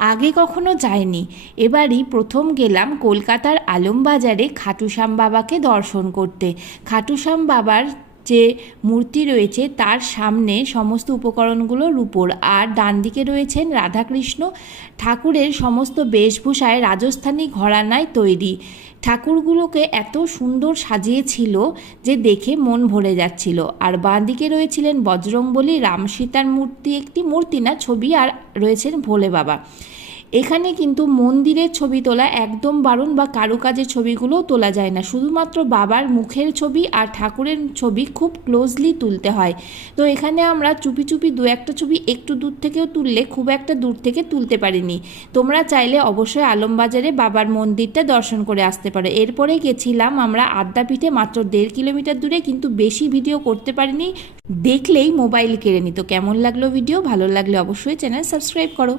আগে কখনো যাইনি। এবারই প্রথম গেলাম কলকাতার আলমবাজারে খাটুশ্যাম বাবাকে দর্শন করতে। খাটুশ্যাম বাবার যে মূর্তি রয়েছে তার সামনে সমস্ত উপকরণগুলো রূপোর, আর ডান দিকে রয়েছেন রাধাকৃষ্ণ। ঠাকুরের সমস্ত বেশভূষায় রাজস্থানী ঘরানায় তৈরি। ঠাকুরগুলোকে এত সুন্দর সাজিয়েছিল যে দেখে মন ভরে যাচ্ছিল। আর বাঁ দিকে রয়েছিলেন বজরংবলী, রাম সীতার মূর্তি, একটি মূর্তি না ছবি, আর রয়েছেন ভোলে বাবা। এখানে কিন্তু মন্দিরের ছবি তোলা একদম বারণ, বা কারুকাজের ছবিগুলোও তোলা যায় না, শুধুমাত্র বাবার মুখের ছবি আর ঠাকুরের ছবি খুব ক্লোজলি তুলতে হয়। তো এখানে আমরা চুপি চুপি দু একটা ছবি একটু দূর থেকেও তুললে খুব একটা দূর থেকে তুলতে পারিনি। তোমরা চাইলে অবশ্যই আলমবাজারে বাবার মন্দিরটা দর্শন করে আসতে পারো। এরপরে গেছিলাম আমরা আদ্যাপীঠে, মাত্র 1.5 কিলোমিটার দূরে, কিন্তু বেশি ভিডিও করতে পারিনি, দেখলেই মোবাইল কেড়ে নিত। কেমন লাগলো ভিডিও? ভালো লাগলে অবশ্যই চ্যানেল সাবস্ক্রাইব করো।